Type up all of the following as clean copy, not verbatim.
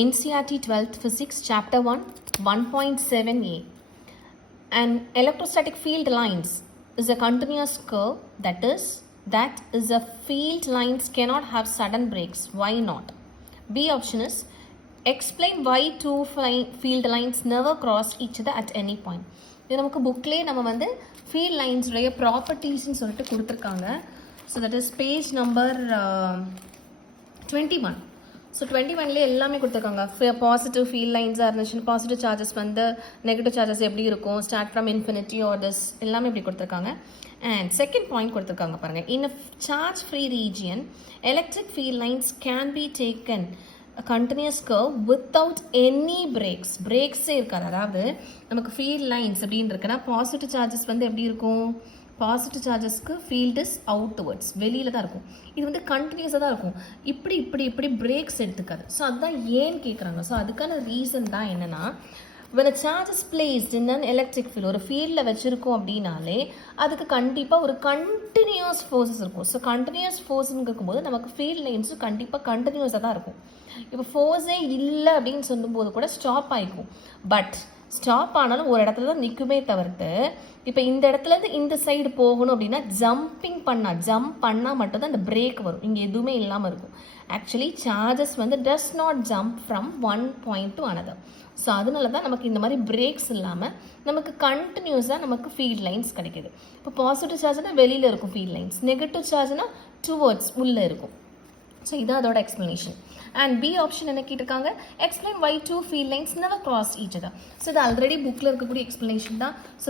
NCERT 12th Physics Chapter 1 1.7a. An electrostatic field lines is a continuous curve, that is a field lines cannot have sudden breaks. Why not? B option is explain why two field lines never cross each other at any point. இது நமக்கு புக்லேயே நம்ம வந்து field லைன்ஸுடைய ப்ராப்பர்ட்டிஸ்ன்னு சொல்லிட்டு கொடுத்துருக்காங்க. So that is page number 21. So 21லேயே எல்லாமே கொடுத்துருக்காங்க. பாசிட்டிவ் ஃபீல்ட் லைன்ஸாக இருந்துச்சுன்னா பாசிட்டிவ் சார்ஜஸ் வந்து நெகட்டிவ் சார்ஜஸ் எப்படி இருக்கும், start from infinity or this எல்லாமே இப்படி கொடுத்துருக்காங்க. அண்ட் செகண்ட் பாயிண்ட் கொடுத்துருக்காங்க பாருங்கள், in a charge free region electric field lines can be taken continuous curve without any பிரேக்ஸே இருக்காது. அதாவது நமக்கு ஃபீல்ட் லைன்ஸ் அப்படின்னு இருக்குன்னா பாசிட்டிவ் சார்ஜஸ் வந்து எப்படி இருக்கும், பாசிட்டிவ் சார்ஜஸ்க்கு ஃபீல்ட் இஸ் அவுட்வர்ட்ஸ், வெளியில் தான் இருக்கும். இது வந்து கண்டினியூஸாக தான் இருக்கும், இப்படி இப்படி இப்படி பிரேக்ஸ் எடுத்துக்காது. ஸோ அதுதான் ஏன்னு கேட்குறாங்க. ஸோ அதுக்கான ரீசன் தான் என்னென்னா, when a charge is placed in an electric field, ஒரு ஃபீல்டில் வச்சுருக்கோம் அப்படின்னாலே அதுக்கு கண்டிப்பாக ஒரு கண்டினியூஸ் ஃபோர்ஸஸ் இருக்கும். ஸோ கண்டினியூஸ் ஃபோர்ஸ்ன்னு இருக்கும்போது நமக்கு ஃபீல்ட் லைன்ஸும் கண்டிப்பாக கண்டினியூஸாக தான் இருக்கும். இப்போ ஃபோர்ஸே இல்லை அப்படின்னு சொல்லும்போது கூட ஸ்டாப் ஆகிக்கும். பட் ஸ்டாப் ஆனாலும் ஒரு இடத்துல தான் நிற்குமே தவிர்த்து, இப்போ இந்த இடத்துலேருந்து இந்த சைடு போகணும் அப்படின்னா ஜம்ப் பண்ணால் மட்டும்தான் இந்த பிரேக் வரும். இங்கே எதுவுமே இல்லாமல் இருக்கும். ஆக்சுவலி சார்ஜஸ் வந்து does not jump from one point to another. So அதனால தான் நமக்கு இந்த மாதிரி பிரேக்ஸ் இல்லாமல் நமக்கு கண்டினியூஸாக நமக்கு ஃபீல்ட் லைன்ஸ் கிடைக்கிது. இப்போ பாசிட்டிவ் சார்ஜ்னால் வெளியில் இருக்கும் ஃபீல்ட் லைன்ஸ், நெகட்டிவ் சார்ஜ்னால் டுவர்ட்ஸ் உள்ளே இருக்கும். ஸோ இதான் அதோட எக்ஸ்ப்ளனேஷன். அண்ட் பி ஆப்ஷன் என்ன கேட்டிருக்காங்க, explain why two field lines never cross each other. So இது ஆல்ரெடி புக்கில் இருக்கக்கூடிய எக்ஸ்ப்ளனேஷன் தான். So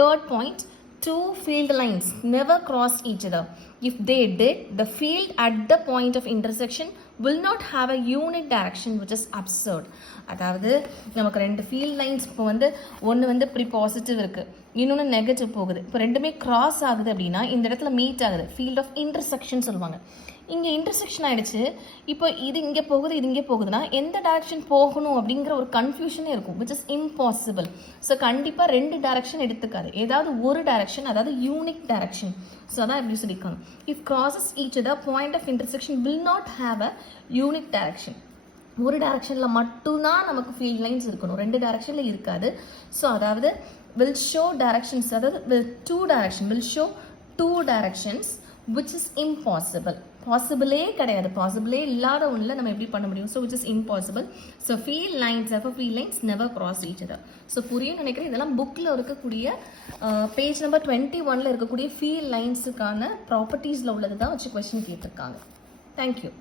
third point, two field lines never cross each other. If they did, the field at the point of intersection will not have a unit direction, which is absurd. அதாவது நமக்கு ரெண்டு field lines இப்போ வந்து ஒன்று வந்து இப்படி positive இருக்குது, இன்னொன்று நெகட்டிவ் போகுது. இப்போ ரெண்டுமே கிராஸ் ஆகுது அப்படின்னா இந்த இடத்துல மீட் ஆகுது, ஃபீல்ட் ஆஃப் இன்டர்செக்ஷன் சொல்லுவாங்க. இங்கே இன்டர்செக்ஷன் ஆகிடுச்சு. இப்போ இது இங்கே போகுது, இது இங்கே போகுதுன்னா எந்த டைரக்ஷன் போகணும் அப்படிங்கிற ஒரு கன்ஃபியூஷனே இருக்கும், விச் இஸ் இம்பாசிபிள். ஸோ கண்டிப்பாக ரெண்டு டைரக்ஷன் எடுத்துக்காது, ஏதாவது ஒரு டைரக்ஷன், அதாவது யூனிக் டைரக்ஷன். ஸோ அதான் எப்படி சொல்லியிருக்காங்க, if crosses each other point of intersection will not have a unique direction. ஒரு டைரக்ஷனில் மட்டும்தான் நமக்கு ஃபீல்ட் லைன்ஸ் இருக்கணும், ரெண்டு டைரக்ஷனில் இருக்காது. ஸோ அதாவது வில் ஷோ டைரக்ஷன்ஸ், அதாவது will show two directions, which is impossible. பாசிபிளே கிடையாது, பாசிபிளே இல்லாத ஒன்றில் நம்ம எப்படி பண்ண முடியும். So which is impossible. So field lines never cross each other. So புரியும் நினைக்கிறேன். இதெல்லாம் புக்கில் இருக்கக்கூடிய பேஜ் நம்பர் 21 இருக்கக்கூடிய ஃபீல்ட் லைன்ஸுக்கான ப்ராப்பர்ட்டிஸில் உள்ளது தான் வச்சு கொஸ்டின் கேட்டிருக்காங்க. தேங்க்யூ.